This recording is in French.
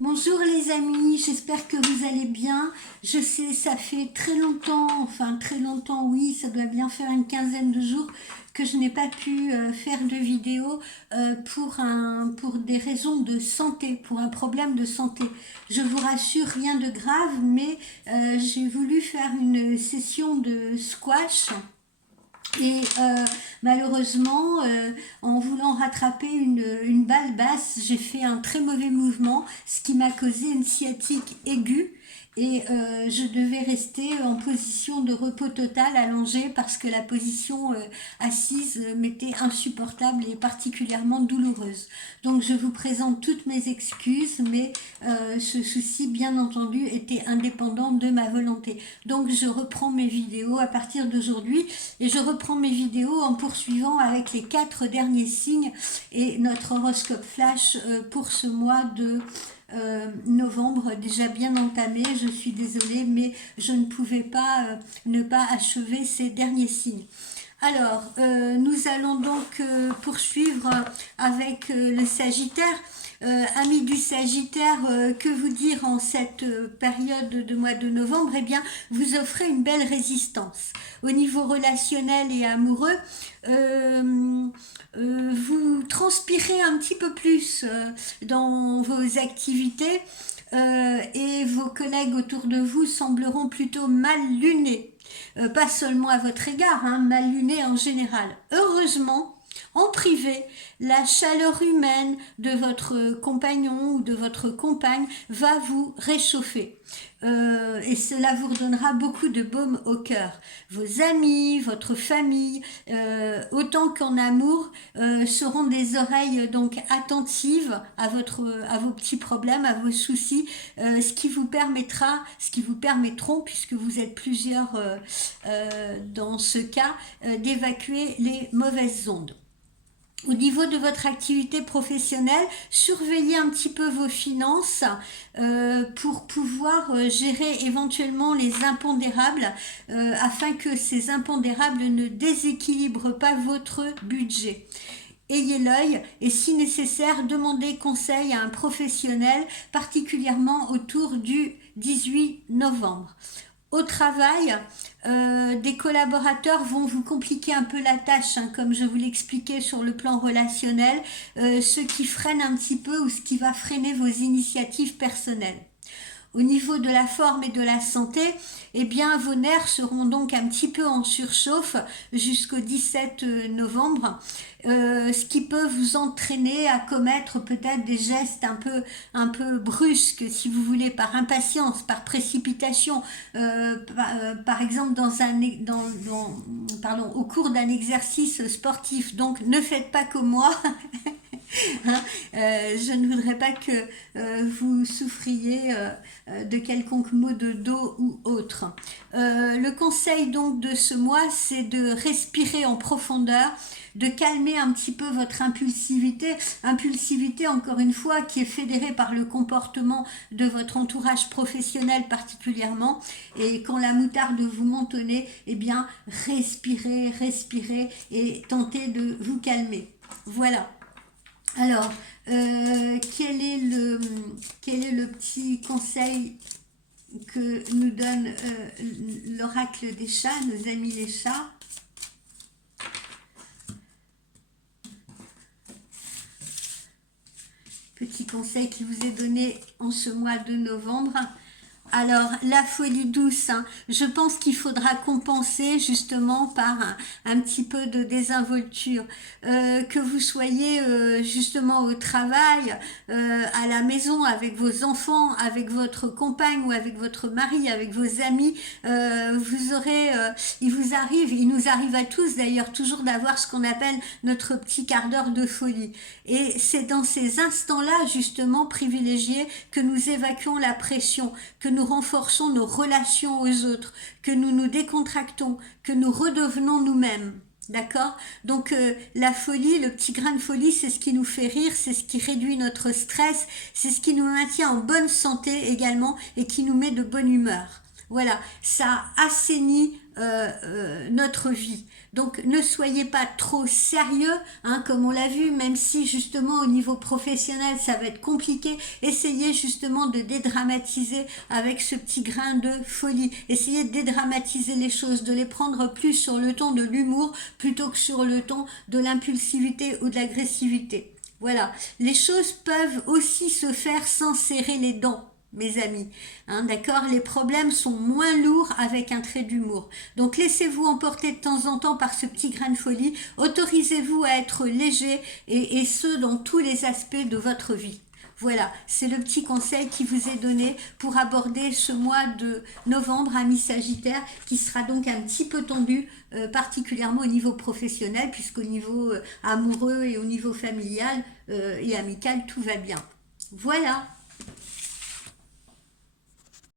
Bonjour les amis, j'espère que vous allez bien. Je sais, ça fait très longtemps, enfin très longtemps, oui, ça doit bien faire une quinzaine de jours que je n'ai pas pu faire de vidéo pour des raisons de santé, pour un problème de santé. Je vous rassure, rien de grave, mais j'ai voulu faire une session de squash. Et malheureusement, en voulant rattraper une balle basse, j'ai fait un très mauvais mouvement, ce qui m'a causé une sciatique aiguë. Et je devais rester en position de repos total, allongée, parce que la position assise m'était insupportable et particulièrement douloureuse. Donc je vous présente toutes mes excuses, mais ce souci, bien entendu, était indépendant de ma volonté. Donc je reprends mes vidéos à partir d'aujourd'hui et je reprends mes vidéos en poursuivant avec les 4 derniers signes et notre horoscope flash pour ce mois de novembre déjà bien entamé. Je suis désolée, mais je ne pouvais pas ne pas achever ces derniers signes. Alors, nous allons donc poursuivre avec le Sagittaire. Amis du Sagittaire, que vous dire en cette période de mois de novembre? Eh bien, vous offrez une belle résistance. Au niveau relationnel et amoureux, vous transpirez un petit peu plus dans vos activités et vos collègues autour de vous sembleront plutôt mal lunés. Pas seulement à votre égard, hein, mal lunés en général. Heureusement, en privé, la chaleur humaine de votre compagnon ou de votre compagne va vous réchauffer. Et cela vous redonnera beaucoup de baume au cœur. Vos amis, votre famille, autant qu'en amour, seront des oreilles donc attentives à vos petits problèmes, à vos soucis, ce qui vous permettront, puisque vous êtes plusieurs dans ce cas, d'évacuer les mauvaises ondes. Au niveau de votre activité professionnelle, surveillez un petit peu vos finances pour pouvoir gérer éventuellement les impondérables afin que ces impondérables ne déséquilibrent pas votre budget. Ayez l'œil et si nécessaire, demandez conseil à un professionnel, particulièrement autour du 18 novembre. Au travail, des collaborateurs vont vous compliquer un peu la tâche, hein, comme je vous l'expliquais sur le plan relationnel, ce qui freine un petit peu ou ce qui va freiner vos initiatives personnelles. Au niveau de la forme et de la santé, eh bien, vos nerfs seront donc un petit peu en surchauffe jusqu'au 17 novembre, ce qui peut vous entraîner à commettre peut-être des gestes un peu brusques, si vous voulez, par impatience, par précipitation, par exemple au cours d'un exercice sportif. Donc, ne faites pas comme moi. Hein, je ne voudrais pas que vous souffriez de quelconque maux de dos ou autre. Le conseil donc de ce mois, c'est de respirer en profondeur, de calmer un petit peu votre impulsivité encore une fois qui est fédérée par le comportement de votre entourage professionnel particulièrement, et quand la moutarde vous monte au nez, eh bien respirez et tentez de vous calmer. Voilà. Alors, quel est le petit conseil que nous donne l'oracle des chats, nos amis les chats? Petit conseil qui vous est donné en ce mois de novembre. Alors, la folie douce, hein, je pense qu'il faudra compenser justement par un petit peu de désinvolture. Que vous soyez justement au travail, à la maison, avec vos enfants, avec votre compagne ou avec votre mari, avec vos amis, vous aurez, il nous arrive à tous d'ailleurs toujours d'avoir ce qu'on appelle notre petit quart d'heure de folie. Et c'est dans ces instants-là justement privilégiés que nous évacuons la pression, que nous renforçons nos relations aux autres, que nous nous décontractons, que nous redevenons nous-mêmes. D'accord? Donc la folie, le petit grain de folie, c'est ce qui nous fait rire, c'est ce qui réduit notre stress, c'est ce qui nous maintient en bonne santé également et qui nous met de bonne humeur. Voilà, ça assainit notre vie. Donc ne soyez pas trop sérieux, hein, comme on l'a vu, même si justement au niveau professionnel ça va être compliqué, essayez justement de dédramatiser avec ce petit grain de folie. Essayez de dédramatiser les choses, de les prendre plus sur le ton de l'humour plutôt que sur le ton de l'impulsivité ou de l'agressivité. Voilà, les choses peuvent aussi se faire sans serrer les dents, mes amis. Hein, d'accord, les problèmes sont moins lourds avec un trait d'humour. Donc laissez-vous emporter de temps en temps par ce petit grain de folie. Autorisez-vous à être léger et ce dans tous les aspects de votre vie. Voilà, c'est le petit conseil qui vous est donné pour aborder ce mois de novembre à mi-sagittaire qui sera donc un petit peu tendu, particulièrement au niveau professionnel, puisqu'au niveau amoureux et au niveau familial et amical, tout va bien. Voilà.